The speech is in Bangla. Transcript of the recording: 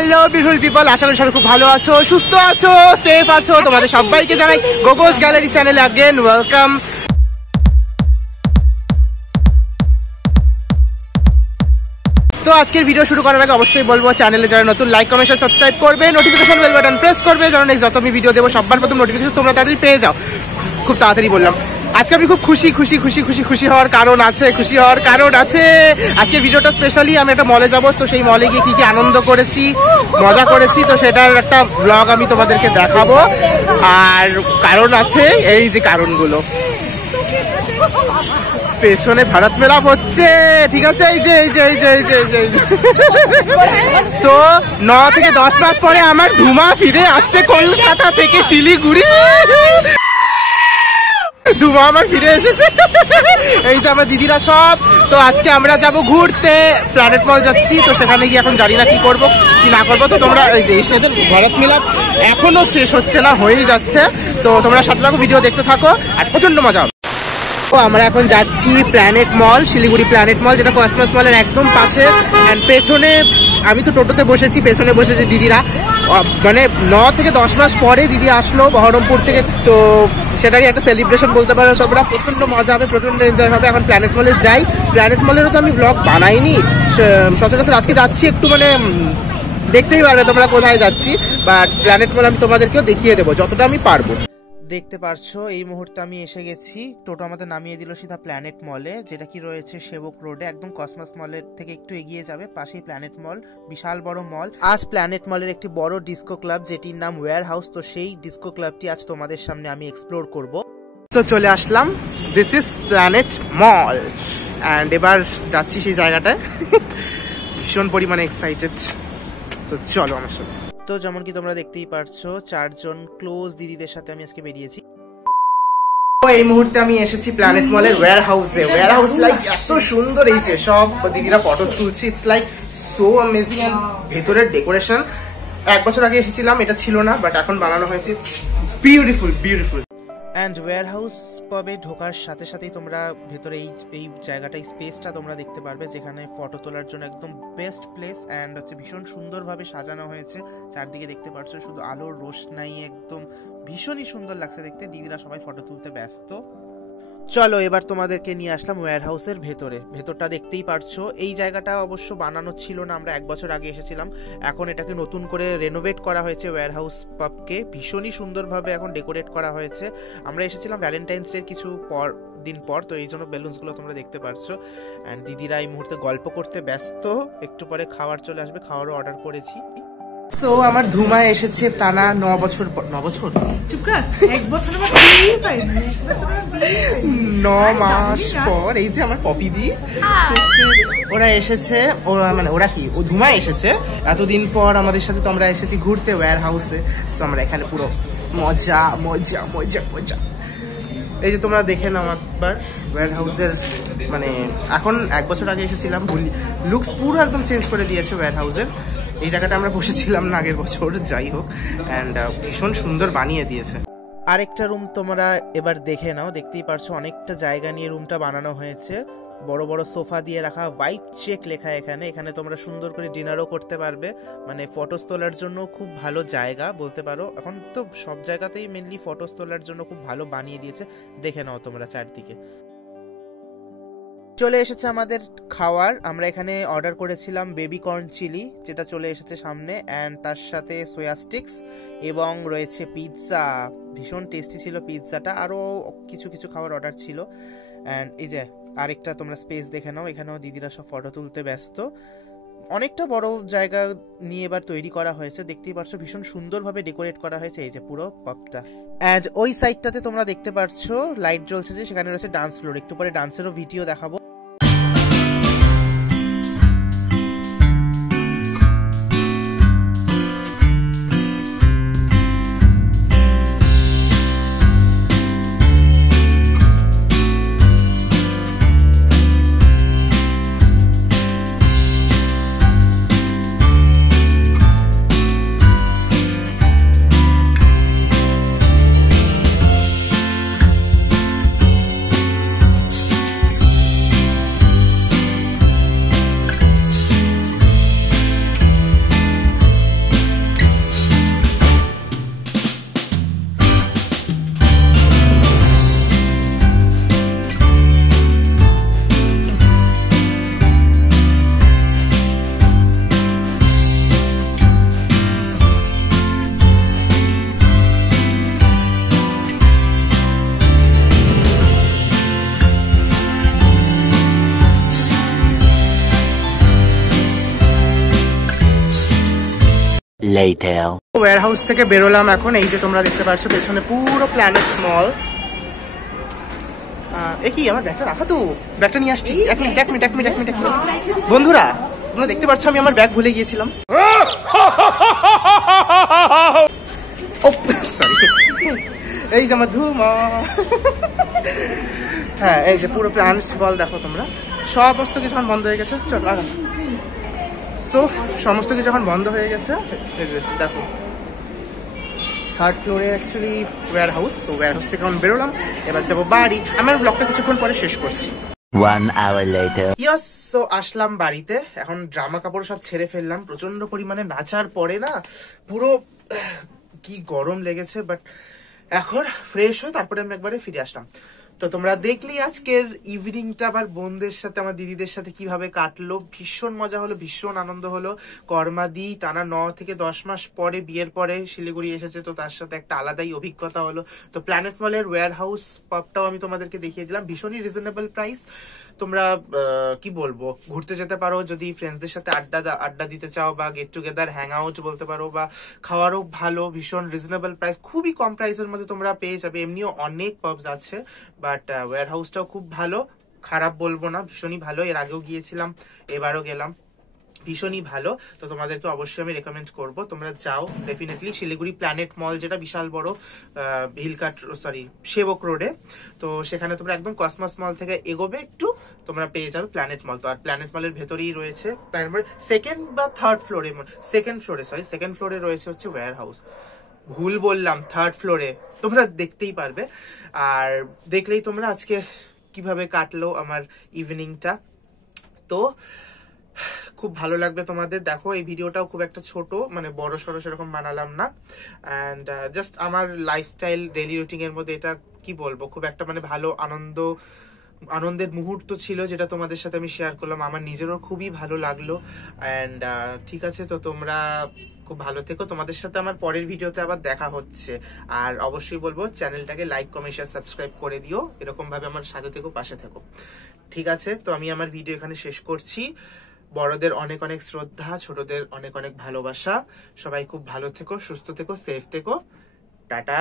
হ্যালো বিউটিফুল পিপল, আশা করি সবাই খুব ভালো আছো, সুস্থ আছো, সেফ আছো। তোমাদের সবাইকে জানাই গোগোস গ্যালারি চ্যানেলে अगेन ওয়েলকাম। তো আজকের ভিডিও শুরু করার আগে অবশ্যই বলবো চ্যানেলে যারা নতুন লাইক কমেন্ট সাবস্ক্রাইব করবে, নোটিফিকেশন বেল বাটন প্রেস করবে, যেন নেক্সট যত আমি ভিডিও দেবো সবার প্রথম নোটিফিকেশন তোমরা তাড়াতাড়ি পেয়ে যাও। খুব তাড়াতাড়ি বললাম। আজকে আমি খুব খুশি হওয়ার কারণ আছে। আজকে ভিডিওটা স্পেশালি আমি একটা মলে যাব, তো সেই মলে গিয়ে কি কি আনন্দ করেছি, মজা করেছি, তো সেটার একটা ব্লগ আমি তোমাদেরকে দেখাবো। আর কারণ আছে, এই যে কারণগুলো, পেছনে ভারত মেলা হচ্ছে, ঠিক আছে? এই যে তো 9 থেকে 10 মাস পরে আমার ধুমা ফিরে আসছে কলকাতা থেকে শিলিগুড়ি। ধুমা আমার ফিরে এসেছে। এই যে আমার দিদিরা সব। তো আজকে আমরা যাব ঘুরতে, প্ল্যানেট মল যাচ্ছি। তো সেখানে গিয়ে এখন জানি না কি করবো কি না করবো। তো তোমরা এই যে এসে ভারত মিলাপ এখনো শেষ হচ্ছে না, হয়েই যাচ্ছে। তো তোমরা সাথে থাকো, ভিডিও দেখতে থাকো, আর প্রচন্ড মজা হবে। তো আমরা এখন যাচ্ছি প্ল্যানেট মল, শিলিগুড়ি প্ল্যানেট মল, যেটা কসমস মলের একদম পাশে। অ্যান্ড পেছনে আমি তো টোটোতে বসেছি, পেছনে বসেছে দিদিরা। মানে 9 থেকে 10 মাস পরে দিদি আসলো বহরমপুর থেকে, তো সেটারই একটা সেলিব্রেশন বলতে পারো তোমরা। প্রচন্ড মজা হবে, প্রচন্ড এনজয় হবে। এখন প্ল্যানেট মলে যাই। প্ল্যানেট মলেরও তো আমি ব্লগ বানাইনি সচরাচর, আজকে যাচ্ছি একটু, মানে দেখতেই পারবে তোমরা কোথায় যাচ্ছি। বাট প্ল্যানেট মল আমি তোমাদেরকেও দেখিয়ে দেবো যতটা আমি পারবো। দেখতে পারছো এই মুহূর্তে আমি এসে গেছি। টোটো আমাদের নামিয়ে দিল সিধা প্ল্যানেট মলে, যেটা কি রয়েছে সেবক রোডে, একদম কসমস মলের থেকে একটু এগিয়ে যাবে, পাশেই প্ল্যানেট মল, বিশাল বড় মল। আজ প্ল্যানেট মলের একটি বড় ডিস্কো ক্লাব, যেটির নাম ওয়্যার হাউস। তো সেই ডিস্কো ক্লাবটি আজ তোমাদের সামনে আমি এক্সপ্লোর করব। তো চলে আসলাম, this is planet mall, and এবার যাচ্ছি সেই জায়গাটায়। ভীষণ পরিমাণে এক্সাইটেড। তো চলো আমার সাথে। তো যেমন কি তোমরা দেখতেই পারছো, 4 জন ক্লোজ দিদিদের সাথে আমি আজকে বেরিয়েছি। এই মুহূর্তে আমি এসেছি প্ল্যানেট মলের ওয়্যার হাউসে। ওয়্যার হাউস লাইক এত সুন্দর, এই যে সব দিদিরা ফটোস তুলছি, it's like so amazing. And ভেতরের ডেকোরেশন 1 বছর আগে এসেছিলাম, এটা ছিল না, বাট এখন বানানো হয়েছে, বিউটিফুল। অ্যান্ড ওয়্যার হাউস পাবে ঢোকার সাথে সাথেই তোমরা ভেতরে এই জায়গাটা, স্পেসটা তোমরা দেখতে পারবে, যেখানে ফটো তোলার জন্য একদম বেস্ট প্লেস। অ্যান্ড হচ্ছে ভীষণ সুন্দরভাবে সাজানো হয়েছে। চারদিকে দেখতে পাচ্ছ শুধু আলোর রোশনাই, একদম ভীষণই সুন্দর লাগছে দেখতে। দিদিরা সবাই ফটো তুলতে ব্যস্ত। চলো এবার তোমাদেরকে নিয়ে আসলাম ওয়্যার হাউসের ভেতরটা দেখতেই পারছো। এই জায়গাটা অবশ্য বানানো ছিল না, আমরা 1 বছর আগে এসেছিলাম। এখন এটাকে নতুন করে রেনোভেট করা হয়েছে ওয়্যার হাউস পাবকে, ভীষণই সুন্দরভাবে এখন ডেকোরেট করা হয়েছে। আমরা এসেছিলাম ভ্যালেন্টাইন্স ডের কিছু দিন পর, তো এই জন্য বেলুনসগুলো তোমরা দেখতে পারছো। অ্যান্ড দিদিরা এই মুহূর্তে গল্প করতে ব্যস্ত, একটু পরে খাবার চলে আসবে, খাওয়ারও অর্ডার করেছি। সো আমার ধুমা এসেছে টানা 9 বছর পর। 9 বছর? চুপ কর, 1 বছর 9 মাস পর। এই যে আমার পপি দি, ওরা এসেছে, ওরা কি, ও ধুমা এসেছে এতদিন পর আমাদের সাথে। তো আমরা এসেছি ঘুরতে ওয়্যার হাউসে। সো আমরা এখানে পুরো মজা। এই যে তোমরা দেখে নাও একবার ওয়্যার হাউসের, মানে এখন 1 বছর আগে এসেছিলাম, লুকস পুরো একদম চেঞ্জ করে দিয়েছে ওয়্যার হাউসের। এই জায়গাটা আমরা বসেছিলাম না আগের বছর, যাই হোক। অ্যান্ড ভীষণ সুন্দর বানিয়ে দিয়েছে। আরেকটা রুম তোমরা এবার দেখে নাও, দেখতেই পারছো অনেকটা জায়গা নিয়ে রুমটা বানানো হয়েছে। বড় বড় সোফা দিয়ে রাখা, হোয়াইট চেক লেখা এখানে তোমরা সুন্দর করে ডিনারও করতে পারবে। মানে ফটোস তোলার জন্য খুব ভালো জায়গা বলতে পারো। এখন তো সব জায়গাতেই মেনলি ফটোস তোলার জন্য খুব ভালো বানিয়ে দিয়েছে, দেখে নাও তোমরা চারদিকে। চলে এসেছে আমাদের খাওয়ার। আমরা এখানে অর্ডার করেছিলাম বেবি কর্ন চিলি, যেটা চলে এসেছে সামনে, অ্যান্ড তার সাথে সোয়া স্টিক্স এবং রয়েছে পিৎজা। ভীষণ টেস্টি ছিল পিৎজাটা। আরও কিছু খাবার অর্ডার ছিল। অ্যান্ড এই যে আরেকটা তোমরা স্পেস দেখে নাও, এখানেও দিদিরা সব ফটো তুলতে ব্যস্ত। অনেকটা বড় জায়গা নিয়ে এবার তৈরি করা হয়েছে, দেখতেই পারছো ভীষণ সুন্দরভাবে ডেকোরেট করা হয়েছে এই যে পুরো পাবটা। অ্যান্ড ওই সাইডটাতে তোমরা দেখতে পারছো লাইট জ্বলছে, যে সেখানে রয়েছে ডান্স ফ্লোর। একটু পরে ডান্সেরও ভিডিও দেখাবো। later. ওয়্যার হাউস থেকে বেরোলাম এখন। এই যে তোমরা দেখতে পাচ্ছ পেছনে পুরো প্ল্যানেট মল। কি আমার ব্যাগটা রাখা, তো ব্যাগটা নিয়ে আসছি। এক মিনিট। বন্ধুরা তোমরা দেখতে পাচ্ছ আমি আমার ব্যাগ ভুলে গিয়েছিলাম। সরি, এই যে আমার ধুমা। হ্যাঁ, এই যে পুরো প্ল্যানেট মল দেখো তোমরা, সমস্ত কিছু এখন বন্ধ হয়ে গেছে। চল তো সমস্ত কিছু এখন বন্ধ হয়ে গেছে। এই যে দেখো থার্ড ফ্লোরে অ্যাকচুয়ালি ওয়্যার হাউস। তো ওয়্যার হাউস থেকে এখন বেরোলাম, এবার যাবো বাড়ি। আমার ব্লগটা কিছুক্ষণ পরে শেষ করছি। 1 hour later. ইয়েস, সো আসলাম বাড়িতে। এখন জামা কাপড় সব ছেড়ে ফেললাম। প্রচন্ড পরিমাণে নাচার পরে না পুরো কি গরম লেগেছে, বাট এখন ফ্রেশ হয়ে তারপরে আমি একবারে ফিরে আসলাম। তো তোমরা দেখলি আজকের ইভিনিংটা আমার বোনদের সাথে, আমার দিদিদের সাথে কিভাবে কাটলো। ভীষণ মজা হলো, ভীষণ আনন্দ হলো। কর্মাদি টানা 9 থেকে 10 মাস পরে, বিয়ের পরে শিলিগুড়ি এসেছে, তো তার সাথে একটা আলাদাই অভিজ্ঞতা হলো। তো প্ল্যানেট মলের ওয়্যার হাউস পপটাও আমি তোমাদেরকে দেখিয়ে দিলাম। ভীষণই রিজনেবল প্রাইস। তোমরা কি বলবো, ঘুরতে যেতে পারো যদি ফ্রেন্ডসদের সাথে আড্ডা দিতে চাও, বা গেট টুগেদার হ্যাং আউট বলতে পারো, বা খাওয়ারও ভালো। ভীষণ রিজনেবল প্রাইস, খুবই কম প্রাইসের মধ্যে তোমরা পেয়ে যাবে। এমনিও অনেক পাবস আছে, বাট ওয়্যার হাউসটাও খুব ভালো, খারাপ বলবো না, ভীষণই ভালো। এর আগেও গিয়েছিলাম, এবারও গেলাম, ভীষণই ভালো। তো তোমাদেরকে অবশ্যই আমি রেকমেন্ড করবো, তোমরা যাও ডেফিনেটলি। শিলিগুড়ি প্ল্যানেট মল, যেটা বিশাল বড় সেবক রোডে, তো সেখানে তোমরা একদম কসমস মল থেকে এগোবে একটু, তোমরা পেয়ে যাবে প্ল্যানেট মল। তো আর প্ল্যানেট মলের ভেতরেই রয়েছে, প্ল্যানেট মল সেকেন্ড বা থার্ড ফ্লোরে, সেকেন্ড ফ্লোরে রয়েছে হচ্ছে ওয়্যার হাউস। ভুল বললাম, থার্ড ফ্লোরে, তোমরা দেখতেই পারবে। আর দেখলেই তোমরা আজকে কিভাবে কাটলো আমার ইভিনিংটা। তো খুব ভালো লাগবে তোমাদের। দেখো এই ভিডিওটাও খুব একটা ছোট, মানে বড় সড়ো সেরকম বানালাম না। অ্যান্ড জাস্ট আমার লাইফস্টাইল ডেইলি রুটিন এর মধ্যে এটা কি বলবো, খুব একটা মানে ভালো আনন্দের মুহূর্ত ছিল, যেটা তোমাদের সাথে আমি শেয়ার করলাম। আমার নিজেরও খুবই ভালো লাগলো। অ্যান্ড ঠিক আছে, তো তোমরা খুব ভালো থেকো। তোমাদের সাথে আমার পরের ভিডিওতে আবার দেখা হচ্ছে। আর অবশ্যই বলবো চ্যানেলটাকে লাইক, কমেন্ট, শেয়ার, সাবস্ক্রাইব করে দিও। এরকম ভাবে আমার সাথে থেকো, পাশে থেকো। ঠিক আছে, তো আমি আমার ভিডিও এখানে শেষ করছি। বড়দের অনেক অনেক শ্রদ্ধা, ছোটদের অনেক অনেক ভালোবাসা। সবাই খুব ভালো থেকো, সুস্থ থেকো, সেফ থেকো। টাটা।